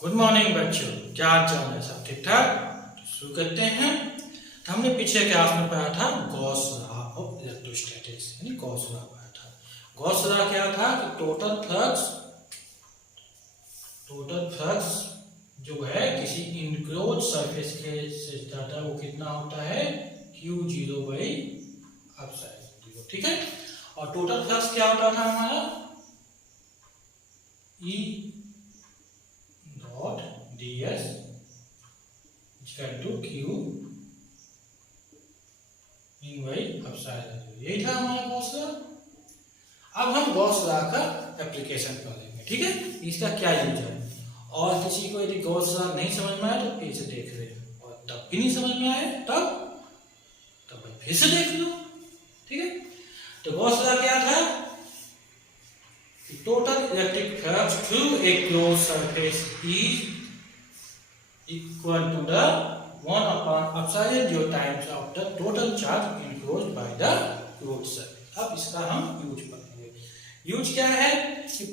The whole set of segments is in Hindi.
गुड मॉर्निंग बच्चों, क्या हाल चाल है? सब ठीक ठाक? तो शुरू करते हैं। तो हमने पिछले क्लास में पढ़ा था गॉस लॉ ऑफ इलेक्ट्रोस्टैटिक्स, यानी गॉस लॉ पढ़ा था। गॉस लॉ क्या था कि टोटल फ्लक्स जो है किसी इनक्लोज सरफेस के से ज्यादा वो कितना होता है, Q0 बाई एप्सिलॉन 0। ठीक है। और टोटल फ्लक्स क्या होता था हमारा, E dot ds equal to Q in by epsilon 0। यही था हमारा गॉस लॉ। अब हम गॉस लॉ का एप्लीकेशन करेंगे। ठीक है, इसका क्या यूज है, और किसी को यदि गॉस लॉ नहीं समझ में आए तो फिर से देख ले, और तब भी नहीं समझ में आए तब फिर से देख लो। ठीक है। तो गॉस लॉ क्या था, total electric flux through a close surface is equal to the 1 upon epsilon 0 times of the total charge enclosed by the closed surface. अब इसका हम यूज पढ़ेंगे। यूज क्या है कि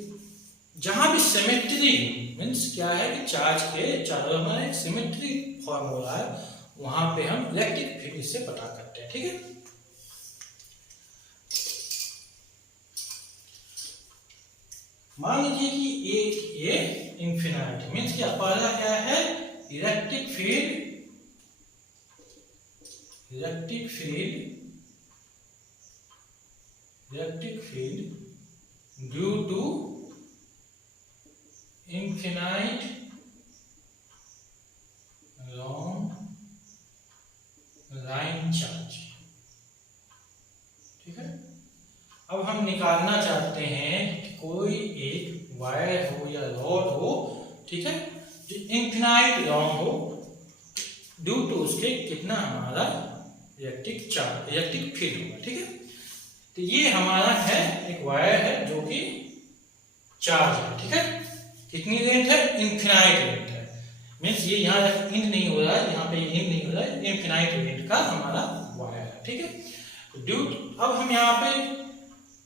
जहां भी सिमेट्री मींस क्या है कि चार्ज के चारों में एक सिमेट्री फॉर्मूला है, वहां पे हम इलेक्ट्रिक फील्ड से पता करते हैं। ठीक है। मान लीजिए कि ये इंफिनिटी मींस क्या, पहला क्या है, electric field due to infinite long line charge। ठीक है। अब हम निकालना चाहते हैं कि कोई एक वायर हो या रॉड हो, ठीक है, जो इंफिनाइट लॉन्ग हो, ड्यू टू उसके कितना हमारा इलेक्ट्रिक फील्ड होगा। ठीक है। तो ये हमारा है एक वायर है जो कि चार्ज है। ठीक है। कितनी लेंथ है, इंफिनाइट लेंथ है। मीन्स ये यहाँ इंड नहीं हो रहा है, यहाँ पे इंड नहीं हो रहा है, इंफिनाइट लेंथ का हमारा वायर है। ठीक है। ड्यू अब हम यहाँ पे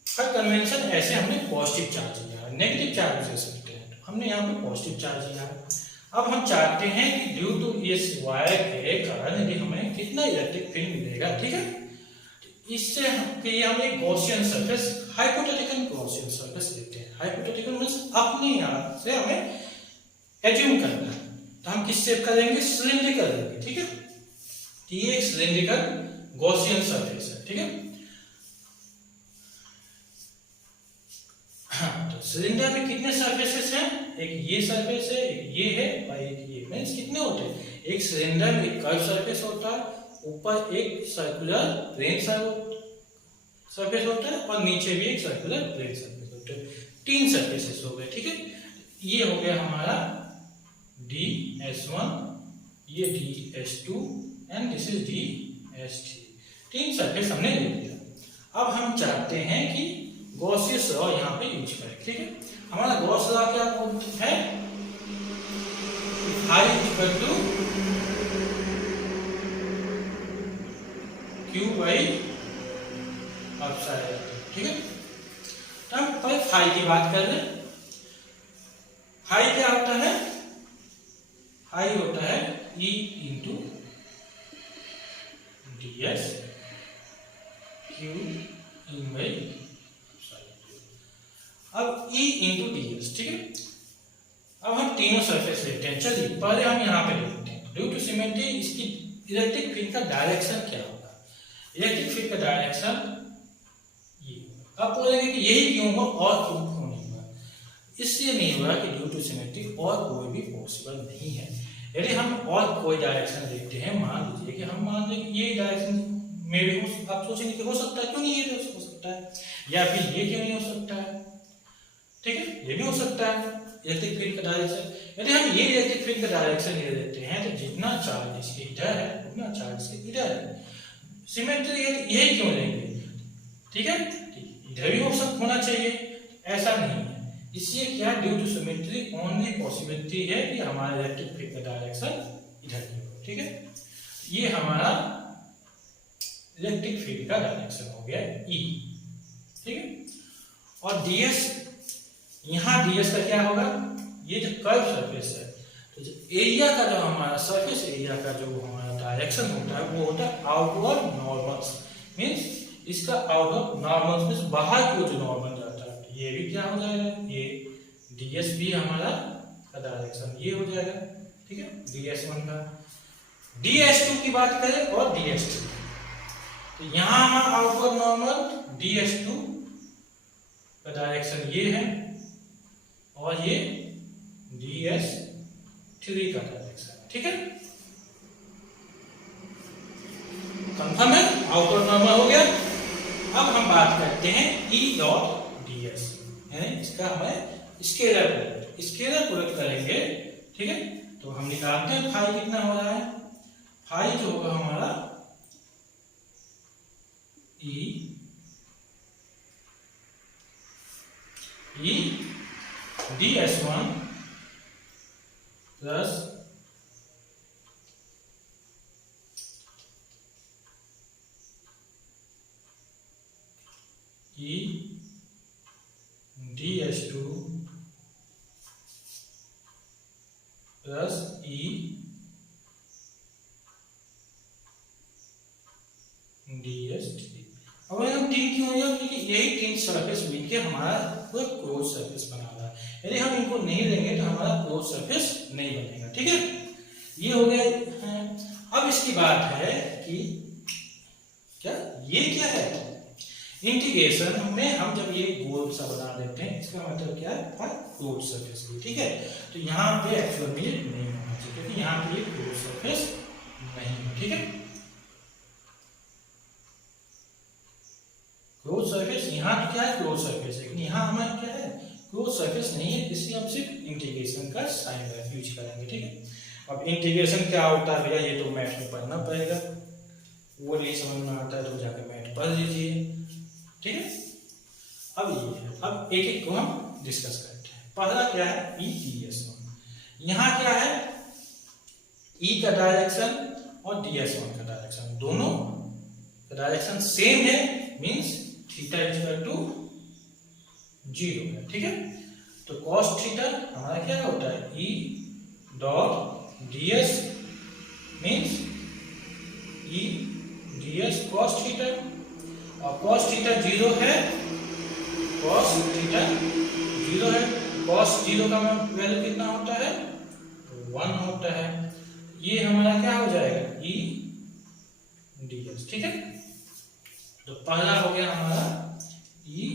हर कन्वेंशन ऐसे हमने पॉजिटिव चार्ज लिया है, नेगेटिव चार्ज ले सकते हैं, हमने यहाँ पे पॉजिटिव चार्ज लिया है। अब हम चाहते हैं कि ड्यू टू इस वायर के कारण यदि हमें कितना इलेक्ट्रिक फील्ड मिलेगा। ठीक है। इससे हम एक Gaussian surface, hypothetical Gaussian surface लेते हैं। हाइपोथेटिकल मींस अपने यहाँ से हमें एज्यूम करना है, तो हम किस शेप का लेंगे, सिलिंड्रिकल लेंगे। ठीक है। तो ये एक सिलिंड्रिकल गॉसियन सरफेस है। ठीक है। हाँ, तो सिलिंडर में कितने सरफेसेस हैं, एक ये सरफेस है, एक ये है और एक ये। मींस कितने होते हैं, एक सिलिंडर में एक कर्व सरफेस होता है, ऊपर एक सर्कुलर प्लेन सरफेस होता है और नीचे भी एक सर्कुलर प्लेन सरफेस होता है। तीन सरफेसेस हो गए। ठीक है। ये हो गया हमारा ds1, ये ds2 and this is ds3। तीन सरफेस हमने ले लिया। अब हम चाहते हैं कि गॉसियस लॉ यहाँ पे यूज करें। ठीक है। हमारा गॉस लॉ क्या है, I equal to Q by epsilon. ठीक है। तो हम पहले फाई की बात कर रहे हैं। फाई क्या होता है, फाई होता है E into ds Q in by epsilon. अब E इंटू ds। ठीक है। अब हम तीनों सरफेस लेते हैं। चलिए पहले हम यहाँ पे लेते हैं। ड्यू टू सिमेट्री इसकी इलेक्ट्रिक फील्ड का डायरेक्शन क्या होगा, इलेक्ट्रिक फील्ड का डायरेक्शन ये। अब बोलेंगे कि यही क्यों हुआ और क्यों नहीं हुआ, इसलिए नहीं हुआ कि ड्यू टू सिमेट्री और कोई भी पॉसिबल नहीं है। यदि हम और कोई डायरेक्शन देखते हैं, मान लीजिए कि हम मान लें कि ये डायरेक्शन में भी आप सोचेंगे कि हो सकता है, क्यों नहीं ये हो सकता है, या फिर ये क्यों नहीं हो सकता है। ठीक है, ये भी हो सकता है इलेक्ट्रिक फील्ड का डायरेक्शन। यदि हम ये इलेक्ट्रिक फील्ड का डायरेक्शन ले लेते हैं तो जितना चार्ज इसके इधर है उतना चार्ज इसके इधर है। सिमेट्री यही क्यों लेंगे, ठीक है, इधर भी होना चाहिए, ऐसा नहीं है। इसलिए क्या, due to symmetry only possibility है कि हमारा इलेक्ट्रिक फील्ड का डायरेक्शन इधर की हो। ठीक है। ये हमारा इलेक्ट्रिक फील्ड का डायरेक्शन हो गया E। ठीक है। और ds, यहां ds का क्या होगा, ये जो कर्व सरफेस है तो एरिया का जो हमारा सरफेस एरिया का जो हमारा डायरेक्शन होता है वो होता है आउटवर्ड नॉर्मल्स, मीन्स इसका आउटवर्ड नॉर्मल्स मीन्स बाहर की ओर जो नॉर्मल जाता है। ये भी क्या हो जाएगा, ये ds भी हमारा का डायरेक्शन ये हो जाएगा, ठीक है, ds1 का। ds2 की बात करें और ds3, तो यहाँ हमारा आउटवर्ड नॉर्मल ds2 का डायरेक्शन ये है और ये ds3 का डायरेक्शन, ठीक है, कंफर्म है, आउटवर्ड नॉर्मल हो गया। अब हम बात करते हैं E डॉट ds, यानी इसका हमें स्केलर प्रोडक्ट करेंगे, ठीक है। तो हम निकालते हैं फाई कितना हो रहा है, फाई जो होगा हमारा E ds1 plus E ds2 plus E ds3। अब हम तीन क्यों है, क्योंकि यही तीन सरफेस मिलकर हमारा पूरा क्लोज सरफेस बना रहा है। यदि हम इनको नहीं लेंगे तो हमारा क्लोज सरफेस नहीं बनेगा, ठीक है। ये हो गया। अब इसकी बात है कि क्या ये क्या है, इंटीग्रेशन में हम जब ये गोल सा बना देते हैं इसका मतलब क्या है, क्लोज सरफेस, ठीक है। तो यहाँ पे एक्चुअल में नहीं होना चाहिए क्योंकि यहाँ पे ये क्लोज सरफेस नहीं है, ठीक है। क्लोज सरफेस यहाँ तो क्या है, क्लोज सरफेस है, लेकिन यहाँ हमारा क्या है, क्लोज सरफेस नहीं है, इसलिए हम सिर्फ इंटीग्रेशन का साइन यूज करेंगे, ठीक है। अब इंटीग्रेशन क्या होता है भैया, ये तो मैथ में पढ़ना पड़ेगा, वो नहीं समझ में आता है तो जाकर मैथ पढ़ लीजिए, ठीक है। अब ये है, अब एक एक को हम डिस्कस करते हैं। पहला क्या है, E ds1। यहाँ क्या है, E का डायरेक्शन और ds1 का डायरेक्शन, दोनों का डायरेक्शन सेम है, मीन्स थीटा इक्वल टू 0 है, ठीक है। तो cos थीटा हमारा क्या होता है, E dot ds means E ds cos theta, और cos थीटा 0 है, cos थीटा 0 है, cos 0 का वैल्यू कितना होता है, 1 होता है। ये हमारा क्या हो जाएगा, E ds, ठीक है। तो पहला हो गया हमारा E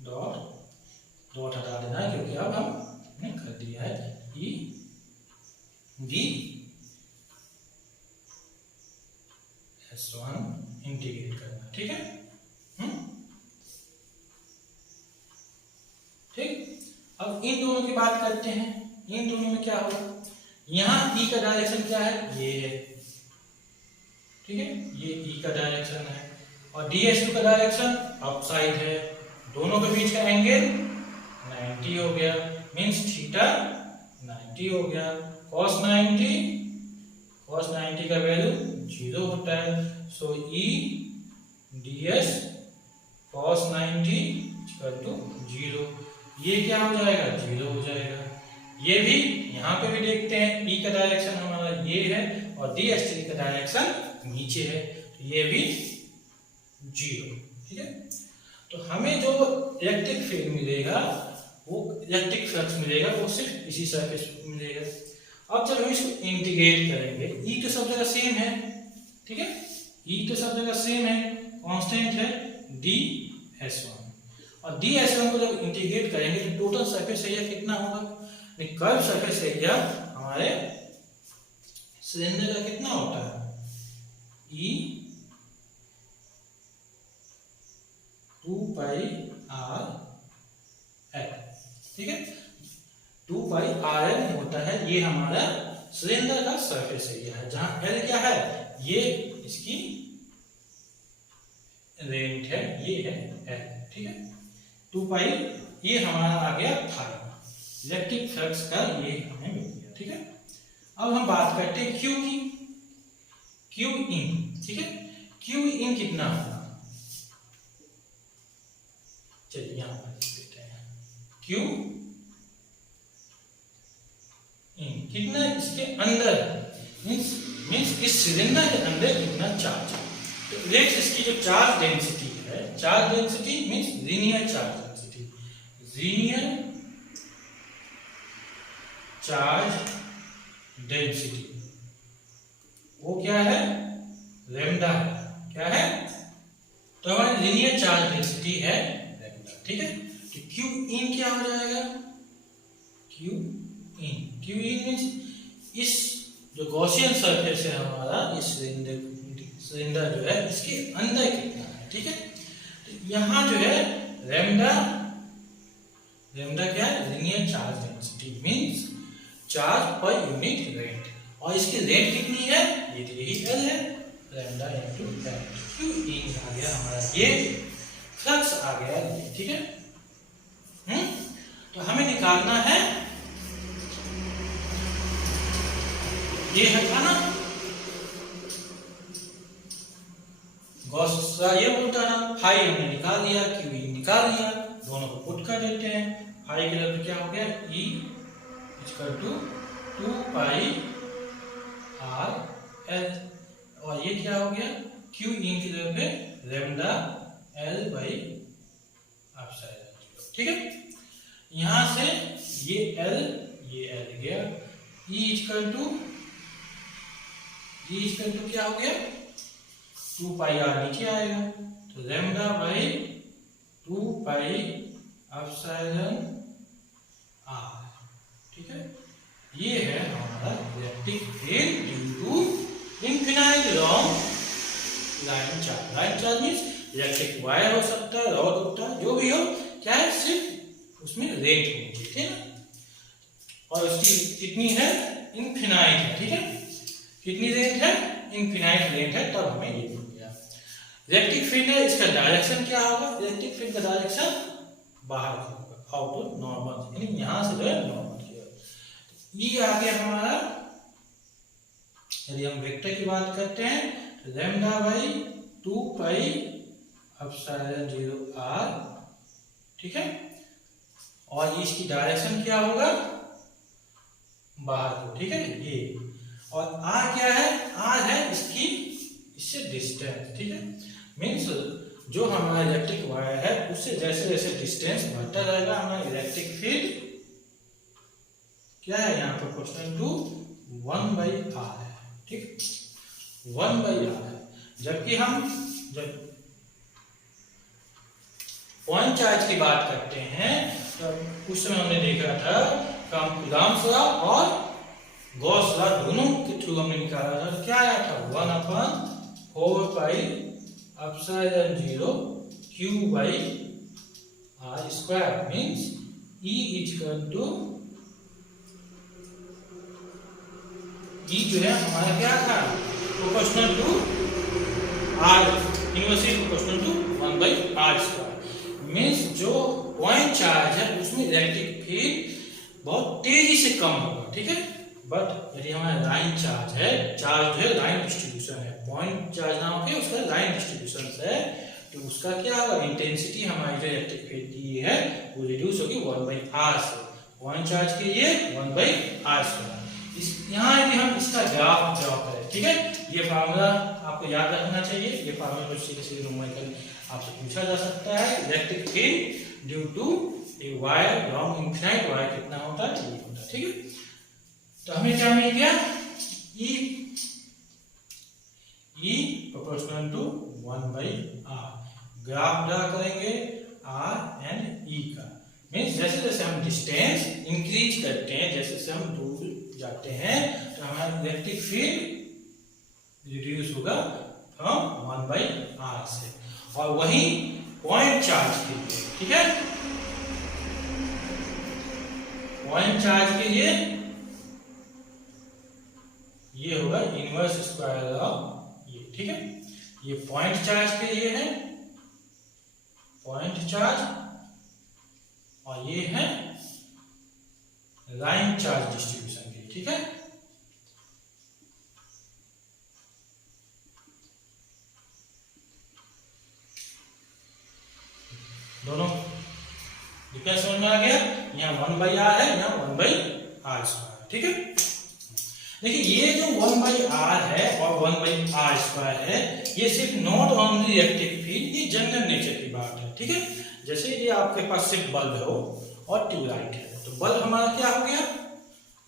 डॉट हटा देना है क्योंकि अब हमने कर दिया है E ds1 इंटीग्रेट करना, ठीक है, ठीक। अब इन दोनों की बात करते हैं, इन दोनों में क्या होगा, यहाँ E का डायरेक्शन क्या है, ये है, ठीक है, ये E का डायरेक्शन है और ds2 का डायरेक्शन अप साइड है, दोनों के बीच का एंगल 90 हो गया, मींस थीटा 90 हो गया। cos 90 का वैल्यू 0 होता है, so E ds cos 90 equal to 0। ये क्या हो जाएगा, 0 हो जाएगा। ये भी यहाँ पे भी देखते हैं, E का डायरेक्शन हमारा ये है और ds3 का डायरेक्शन नीचे है, तो ये भी 0, ठीक है। तो हमें जो इलेक्ट्रिक फील्ड मिलेगा, वो इलेक्ट्रिक फ्लक्स मिलेगा, वो सिर्फ इसी सरफेस पे मिलेगा। अब जब हम इसको इंटीग्रेट करेंगे, E तो सब जगह सेम है, ठीक है, E तो सब जगह सेम है, कांस्टेंट है ds1, और ds1 को जब इंटीग्रेट करेंगे तो टोटल सरफेस एरिया कितना होगा, कर्व सरफेस एरिया हमारे सिलेंडर का कितना होता है, E 2πr l, ठीक है, 2πr l होता है, ये हमारा सिलेंडर का सरफेस एरिया है, जहां l क्या है, ये इसकी लेंथ है, ये है l, ठीक है। 2π ये हमारा आ गया फाई, इलेक्ट्रिक फ्लक्स का ये हमें मिल गया, ठीक है। अब हम बात करते हैं Q की, Q इन, ठीक है, Q इन कितना होगा, चलिए यहां पर लिख देते हैं, Q कितना इसके अंदर मीन्स इस सिलेंडर के अंदर कितना चार्ज है। तो लेट्स इसकी जो चार्ज डेंसिटी है, charge density means linear charge density, linear charge density वो क्या है, लैम्डा है। क्या है, तो हमारी लीनियर चार्ज डेंसिटी है लैम्डा। ठीक है, तो क्यू इन क्या हो जाएगा, क्यू इन मीन्स इस जो गॉसियन सरफेस है हमारा, इस सिलेंडर जो है इसके अंदर कितना है। ठीक है, तो यहाँ जो है लैम्डा क्या है, linear charge density means charge per unit rate, और इसकी रेट कितनी है, ये यही एल है, lambda into L. Q in आ गया हमारा, ये फ्लक्स आ गया ये। ठीक है, तो हमें निकालना है, ये है था ना गॉस का, ये बोलता ना फाई हमने निकाल लिया, क्यू ई निकाल लिया, दोनों को पुट कर देते हैं। फाई के लिए क्या हो गया, E equal to 2 pi R L, और ये क्या हो गया, क्यू इन की जगह पे लैम्डा एल बाई एप्सिलॉन। ठीक है, यहां से ये एल गया, ई इक्वल टू क्या हो गया, 2 पाई आर नीचे आएगा, तो lambda by 2 pi epsilon R. ठीक है, ये है हमारा electric field due to infinite long line charge. Line charge means electric wire हो सकता है, रॉड होता है, जो भी हो, क्या है, सिर्फ उसमें रेंज होनी चाहिए ना, और उसकी कितनी है, इनफिनाइट है। ठीक है, कितनी रेंज है, इनफिनाइट रेंज है, तब हमें ये मिल गया। इलेक्ट्रिक फील्ड है, इसका डायरेक्शन क्या होगा, इलेक्ट्रिक फील्ड का डायरेक्शन बाहर होगा, आउट ऑफ नॉर्मल, यानी यहां से जो है नॉर्मल की ओर। ये आ गया हमारा, यदि हम वेक्टर की बात करते हैं तो lambda by 2 pi epsilon 0 R. ठीक है, और इसकी डायरेक्शन क्या होगा, बाहर को। ठीक है, ये, और आर क्या है, आर है इसकी इससे डिस्टेंस। ठीक है, मीन्स जो हमारा इलेक्ट्रिक वायर है उससे जैसे जैसे डिस्टेंस बढ़ता रहेगा, हमारा इलेक्ट्रिक फील्ड क्या है, यहाँ पर प्रोपोर्शनल टू 1 बाई आर है। ठीक, 1 बाई आर है, जबकि हम जब पॉइंट चार्ज की बात करते हैं तो उस समय हमने देखा था कूलॉम्स लॉ और गॉस लॉ दोनों के थ्रू हमने निकाला था, तो क्या आया था, 1/4 pi epsilon 0 Q by R square means E equal to, E जो है हमारा क्या था, proportional to R, inversely proportional to 1 by R square. Means जो पॉइंट चार्ज है उसमें इलेक्ट्रिक फील्ड बहुत तेजी से कम होगा। ठीक है, बट यदि हमारा लाइन चार्ज है, चार्ज जो है लाइन डिस्ट्रीब्यूशन है, पॉइंट चार्ज ना होकर उसका लाइन डिस्ट्रीब्यूशन है, तो उसका क्या होगा, इंटेंसिटी हमारी जो इलेक्ट्रिक फील्ड की है वो रिड्यूस होगी 1 बाई आर से। पॉइंट चार्ज के लिए 1 बाई आर स्क्वायर। यहाँ यदि हम इसका ग्राफ ड्रॉ करें, ठीक है, ये फार्मूला आपको याद रखना चाहिए, ये फार्मूला को सीधे सीधे न्यूमेरिकल आपसे पूछा जा सकता है। Electric field due to a wire long infinite wire कितना होता है, ये होता है। ठीक है, तो हमें क्या मिल गया, E proportional to 1 by R. Graph draw करेंगे आर एंड ई का, मीन्स जैसे जैसे हम डिस्टेंस इंक्रीज करते हैं, जैसे जैसे हम दूर जाते हैं, तो हमारा इलेक्ट्रिक फील्ड रिड्यूस होगा फ्रॉम 1 बाई आर से। और वही पॉइंट चार्ज के लिए, ठीक है, पॉइंट चार्ज के लिए ये होगा इनवर्स स्क्वायर ऑफ ये। ठीक है, ये पॉइंट चार्ज के लिए है, पॉइंट चार्ज, और ये है लाइन चार्ज डिस्ट्रीब्यूशन के। ठीक है, दोनों डिफरेंस समझ में आ गया, यहाँ 1 बाई आर है, यहाँ 1 बाई आर स्क्वायर। ठीक है। देखिए ये जो 1/r है और 1/r² है, ये सिर्फ नॉट ओनली इलेक्ट्रिक फील्ड, ये जनरल नेचर की बात है, ठीक है। जैसे ये आपके पास सिर्फ बल्ब हो और ट्यूबलाइट है, तो बल्ब हमारा क्या हो गया,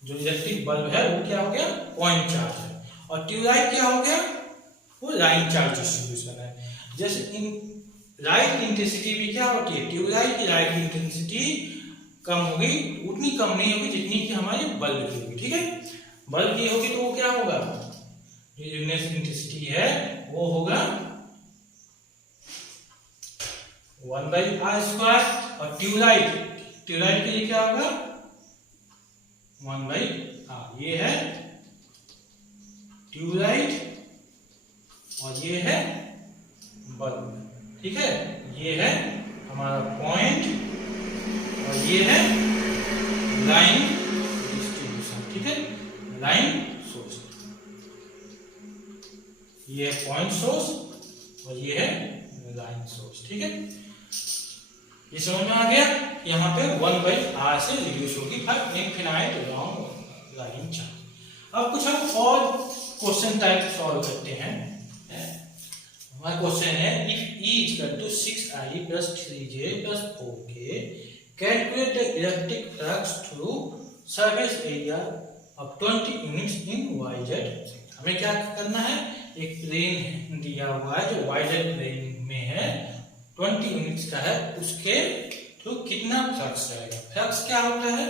जो इलेक्ट्रिक बल्ब है वो क्या हो गया, पॉइंट चार्ज है, और ट्यूबलाइट क्या हो गया, वो लाइन चार्ज डिस्ट्रीब्यूशन है। जैसे इन लाइट इंटेंसिटी भी क्या होती है, ट्यूबलाइट की लाइट इंटेंसिटी कम होगी, उतनी कम नहीं होगी जितनी कि हमारे बल्ब की होगी, ठीक है। बल्ब की होगी तो वो क्या होगा, जो यूनिट इंटेंसिटी है वो होगा 1/r², और ट्यूबलाइट के लिए क्या होगा 1/r। ये है ट्यूबलाइट और ये है बल्ब, ठीक है। ये है हमारा पॉइंट और ये है लाइन डिस्ट्रीब्यूशन, ठीक है, लाइन सोर्स। ये है पॉइंट सोर्स और ये है लाइन सोर्स, ठीक है। ये समझ में आ गया, यहाँ पे 1/r से रिड्यूस होगी for infinite long line charge. अब कुछ हम और क्वेश्चन टाइप सॉल्व करते हैं। हमारा क्वेश्चन है if E = 6I + 3J + 4K calculate the electric flux through surface area of 20 units in YZ। हमें क्या करना है, एक प्लेन दिया हुआ है जो YZ प्लेन में है, 20 यूनिट्स का है, उसके थ्रू कितना फ्लक्स जाएगा। फ्लक्स क्या होता है,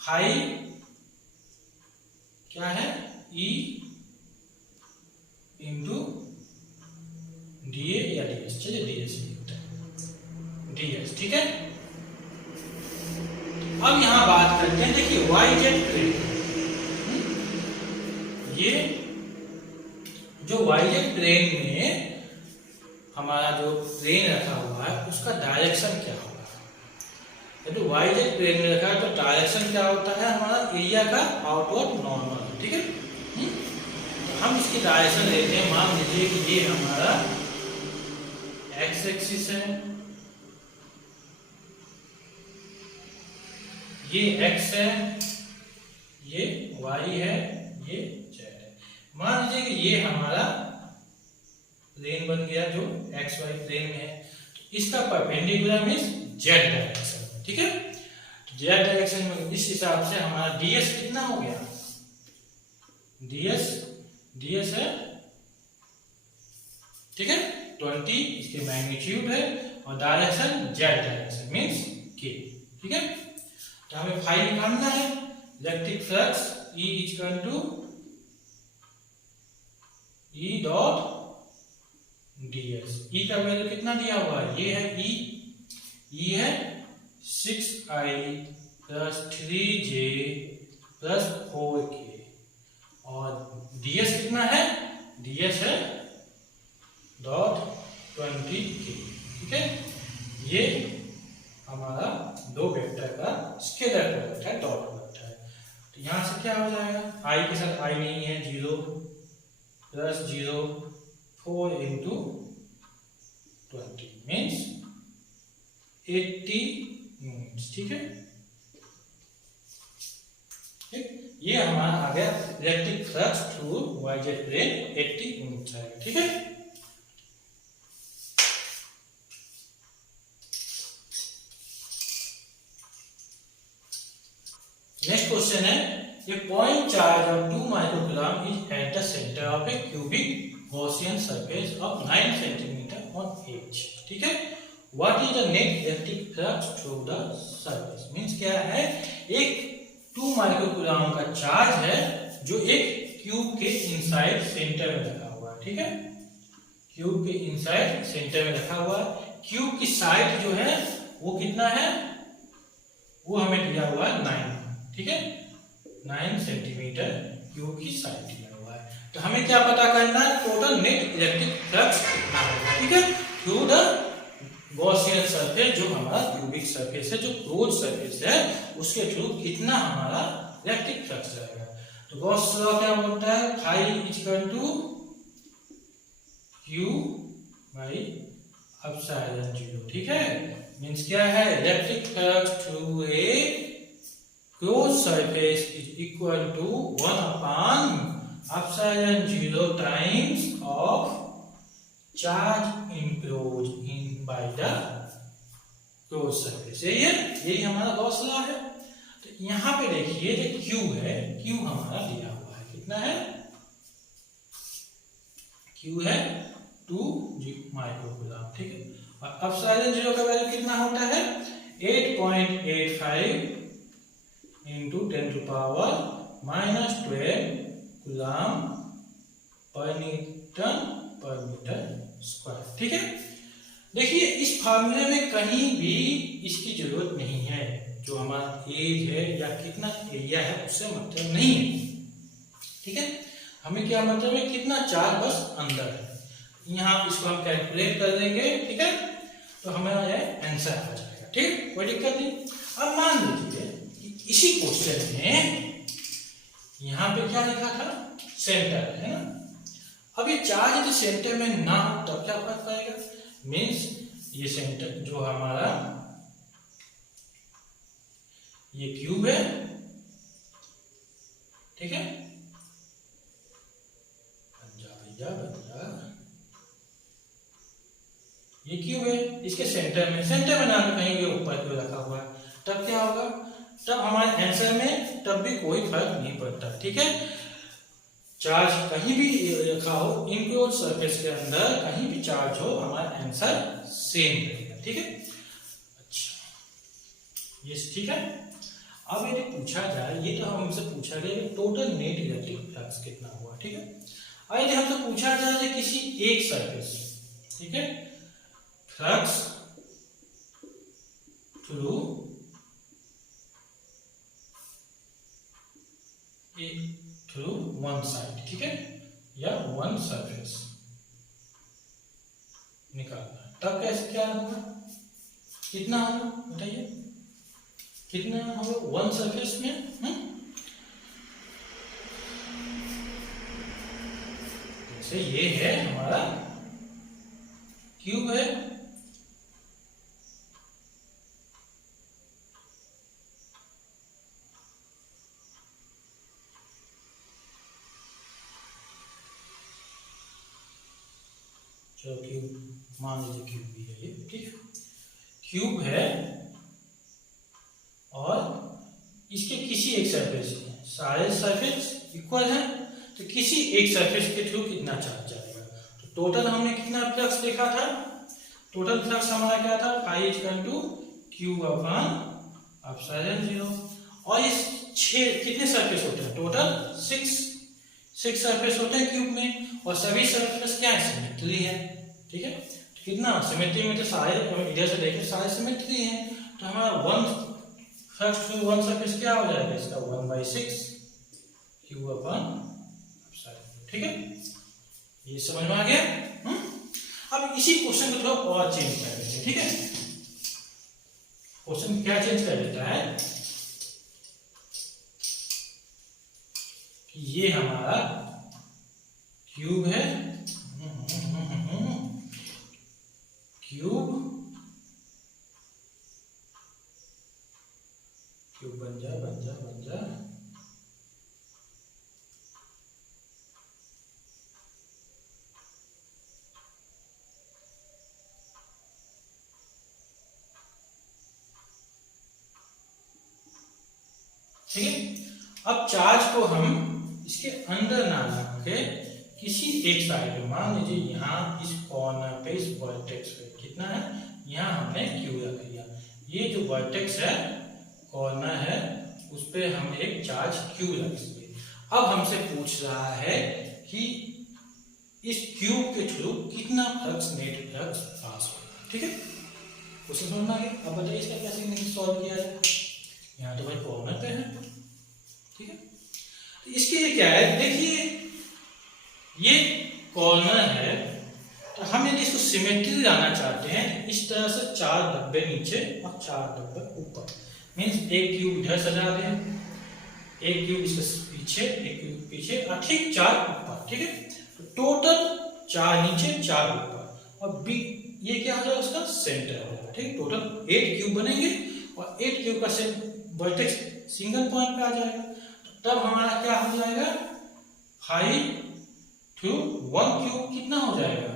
फाई क्या है, E इंटू DA या DS, चलिए DS होता है, DS, ठीक है। अब यहां बात करते हैं, देखिए YZ प्लेन, ये जो YZ प्लेन में हमारा जो प्लेन रखा हुआ है उसका डायरेक्शन क्या होगा। यदि YZ प्लेन में रखा है तो डायरेक्शन क्या होता है, हमारा एरिया का आउटवर्ड नॉर्मल, ठीक है। तो हम इसकी डायरेक्शन लेते हैं, मान लीजिए कि ये हमारा एक्स एक्सिस है, ये एक्स है, ये वाई है, ये जेड है। मान लीजिए कि ये हमारा प्लेन बन गया जो एक्स वाई प्लेन में है, तो इसका परपेंडिकुलर मींस जेड डायरेक्शन, ठीक है। तो जेड डायरेक्शन में इस हिसाब से हमारा डीएस कितना हो गया, डीएस है, ठीक है, 20 इसके मैग्नीट्यूड है, और डायरेक्शन जेड डायरेक्शन मींस के, ठीक है। तो हमें फाई निकालना है, electric flux E = E dot ds। E का वैल्यू कितना दिया हुआ है, ये है E है 6I + 3J + 4K, और ds कितना है, ds है .20K, ठीक है। ये हमारा दो वेक्टर का स्केलर प्रोडक्ट है, डॉट प्रोडक्ट है। तो यहां से क्या हो जाएगा, I के साथ I नहीं है, 0 + 0 4 × 20 मीन्स 80 यूनिट्स, ठीक है। ये हमारा आ गया electric flux through YZ plane 80 units आएगा, ठीक है। नेक्स्ट क्वेश्चन है, a point charge of 2 microcoulomb is at the center of a cubic Gaussian surface of 9 cm on each, ठीक है। What is the net electric flux through the surface, means क्या है, एक 2 माइक्रोकूलम्ब का चार्ज है जो एक क्यूब के इनसाइड सेंटर में रखा हुआ है, ठीक है। क्यूब के इनसाइड सेंटर में रखा हुआ है, क्यूब की साइड जो है वो कितना है, वो हमें दिया हुआ है 9, ठीक है, 9 सेंटीमीटर क्यूब की साइड दिया हुआ है। तो हमें क्या पता करना है, टोटल नेट इलेक्ट्रिक फ्लक्स कितना होगा, ठीक है, थ्रू द गॉसियन सरफेस, जो हमारा क्यूबिक सरफेस है, जो क्लोज सरफेस है, उसके थ्रू कितना हमारा इलेक्ट्रिक फ्लक्स जाएगा। तो गॉस लॉ क्या बोलता है, फाई = Q बाई एप्सिलॉन 0, ठीक है। मीन्स क्या है, electric flux through a close surface is equal to 1 upon epsilon 0 times of charge enclose in by the close surface. यही हमारा गॉस लॉ है। तो यहां पे देखिए जो Q है, Q हमारा दिया हुआ है, कितना है? Q है 2 माइक्रोकूलम, ठीक है। और एप्सिलॉन 0 का वैल्यू कितना होता है? 8.85 into 10 to power -12 coulomb per Newton पर मीटर स्क्वायर, ठीक है। देखिए इस फार्मूले में कहीं भी इसकी जरूरत नहीं है, जो हमारा एज है या कितना एरिया है उससे मतलब नहीं है, ठीक है। हमें क्या मतलब है? कितना चार्ज बस अंदर है। यहाँ इसको हम कैलकुलेट कर देंगे, ठीक है, तो हमारा यह आंसर आ जाएगा, ठीक, कोई दिक्कत नहीं। अब मान लीजिए कि इसी क्वेश्चन में यहाँ पे क्या लिखा था? सेंटर, है ना। अब ये चार्ज यदि सेंटर में ना हो तब क्या फर्क पड़ेगा? मीन्स ये सेंटर जो हमारा ये क्यूब है, ठीक है, ये क्यूब है, इसके सेंटर में ना कहीं भी ऊपर क्यों रखा हुआ है, तब क्या होगा? तब हमारे आंसर में तब भी कोई फर्क नहीं पड़ता, ठीक है। चार्ज कहीं भी रखा हो, इनक्लोज सरफेस के अंदर कहीं भी चार्ज हो, हमारा आंसर सेम रहेगा, ठीक है। अच्छा, ये ठीक है। अब यदि पूछा जाए, ये तो हमसे पूछा गया कि टोटल नेट इलेक्ट्रिक फ्लक्स कितना हुआ, ठीक है। और यदि हमसे पूछा जाए किसी एक सरफेस, ठीक है, फ्लक्स थ्रू वन साइड, ठीक है, या वन सरफेस निकालना है, तब कैसे क्या होगा? कितना होगा बताइए? कितना होगा वन सरफेस में? जैसे ये है हमारा क्यूब है, चलो क्यूब मान लीजिए, क्यूब भी है ये, ठीक है, क्यूब है और इसके किसी एक सरफेस में सारे सरफेस इक्वल है, तो किसी एक सरफेस के थ्रू कितना चार्ज जाएगा? तो टोटल हमने कितना फ्लक्स देखा था? टोटल फ्लक्स हमारा क्या था? Phi equal to cube upon epsilon 0। और इस 6 कितने सरफेस होते हैं? टोटल 6 सरफेस होते हैं क्यूब में, और सभी सरफेस क्या है? सिमेट्री है, ठीक है। तो कितना सिमेट्री में? तो सारे इधर से देखें सारे सिमेट्री है, तो हमारा one flux through one surface क्या हो जाएगा? इसका 1/6 क्यूब अपॉन एप्सिलॉन, ठीक है। ये समझ में आ गया? अब इसी क्वेश्चन को थोड़ा और चेंज कर देते हैं, ठीक है। क्वेश्चन क्या चेंज कर देता है कि ये हमारा क्यूब है, क्यूब बन जा ठीक है। अब चार्ज को हम इसके अंदर ना रख के किसी एक साइड पे, मान लीजिए यहाँ इस कॉर्नर पे, इस वर्टेक्स पे कितना है? यहाँ हमने क्यू रख दिया। ये जो वर्टेक्स है, कॉर्नर है, उस पे हम एक चार्ज क्यू रख देंगे। अब हमसे पूछ रहा है कि इस क्यूब के थ्रू कितना फ्लक्स, नेट फ्लक्स पास होगा, ठीक है। क्वेश्चन समझ में आ गया? अब बताइए इसका कैसे सॉल्व किया जाए। यहाँ तो भाई कॉर्नर पे है, ठीक है। तो इसके लिए क्या है, देखिए ये कॉर्नर है, तो हम यदि इसको सिमेट्री लाना चाहते हैं, इस तरह से 4 डब्बे नीचे और 4 डब्बे ऊपर, मीन्स एक क्यूब इधर सजा दें, एक क्यूब इसके पीछे, एक क्यूब पीछे, और ठीक 4 ऊपर, ठीक है। तो टोटल 4 नीचे 4 ऊपर, और बी ये क्या हो जाएगा? उसका सेंटर होगा, ठीक। टोटल 8 क्यूब बनेंगे, और 8 क्यूब का वर्टेक्स सिंगल पॉइंट पे आ जाएगा, तब हमारा क्या हो जाएगा 5 to 1 क्यूब कितना हो जाएगा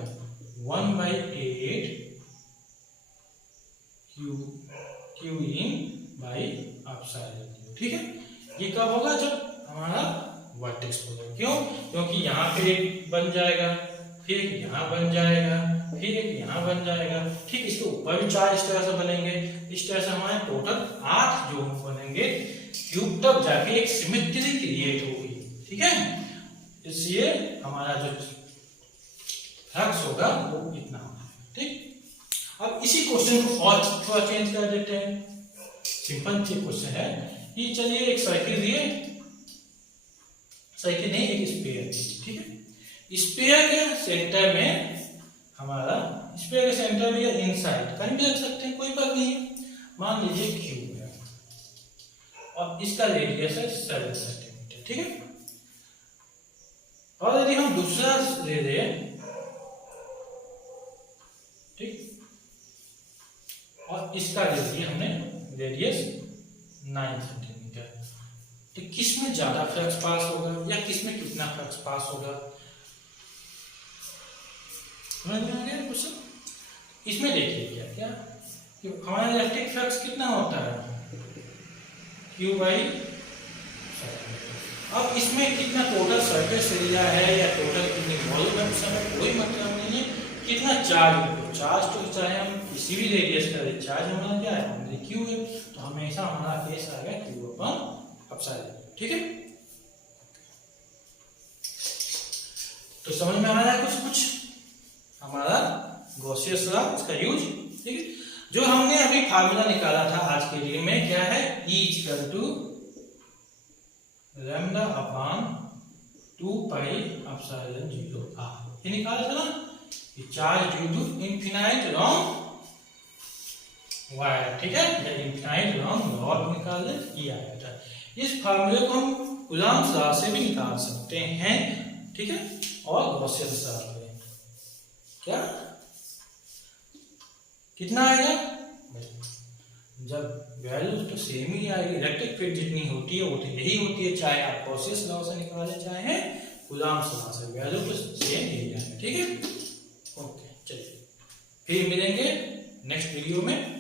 1/8 Q in by epsilon zero. ठीक है, ये कब होगा जब हमारा वर्टेक्स होगा। क्यों? क्योंकि यहाँ पे एक बन जाएगा, फिर यहाँ बन जाएगा, फिर एक यहाँ बन जाएगा। ठीक, इसके ऊपर भी 4 इस तरह से बनेंगे। इस तरह से हमारे टोटल 8 जो बनेंगे क्यूब, तब जाके एक सिमेट्री क्रिएट होगी। ठीक है, इसलिए हमारा जो फ्लक्स होगा वो इतना होगा। ठीक, अब इसी क्वेश्चन को और थोड़ा चेंज कर देते हैं। सिंपल सी क्वेश्चन है कि चलिए एक साइकिल लिए, साइकिल नहीं एक स्फीयर। ठीक है, स्फीयर के सेंटर में हमारा, स्फीयर के सेंटर में या इनसाइड कहीं भी रख सकते हैं, कोई बात नहीं है। मान लीजिए क्यूब है और इसका रेडियस है 7 सेंटीमीटर। ठीक है, और यदि हम दूसरा ले लें, ठीक, और इसका ले लिया हमने रेडियस 9 सेंटीमीटर, तो किसमें ज्यादा फ्लक्स पास होगा या किसमें कितना फ्लक्स पास होगा? समझ में आ गया क्वेश्चन? इसमें देखिए क्या क्या कि हमारा इलेक्ट्रिक फ्लक्स कितना होता है Q/। अब इसमें कितना टोटल सरफेस एरिया है या टोटल कितनी वॉल्यूम है उसमें कोई मतलब नहीं है। कितना चार्ज, चार्ज तो चाहे हम किसी भी रेडियस का चार्ज हमारा क्या है Q है, तो हमेशा हमारा केस आएगा Q/एप्सिलॉन। ठीक है, तो समझ में आ रहा है कुछ कुछ हमारा गॉसियस लॉ, इसका यूज। ठीक है, जो हमने अभी फार्मूला निकाला था आज के लिए में क्या है E = लैम्डा अपान 2π ε0 r। ये निकाला था ना कि charge due to infinite long wire. ठीक है, या इनफिनाइट लॉन्ग रॉड निकालने ये आया था। इस फार्मूले को हम कूलॉम्स लॉ से भी निकाल सकते हैं। ठीक है, और गॉसियस लॉ से क्या कितना आएगा, जब वैल्यू तो सेम ही आएगी, इलेक्ट्रिक फील्ड जितनी होती है वो तो यही होती है, चाहे आप गॉसियस लॉ से निकालें चाहे कूलॉम्स लॉ से, वैल्यू तो सेम ही है। ठीक है, ओके, चलिए फिर मिलेंगे नेक्स्ट वीडियो में।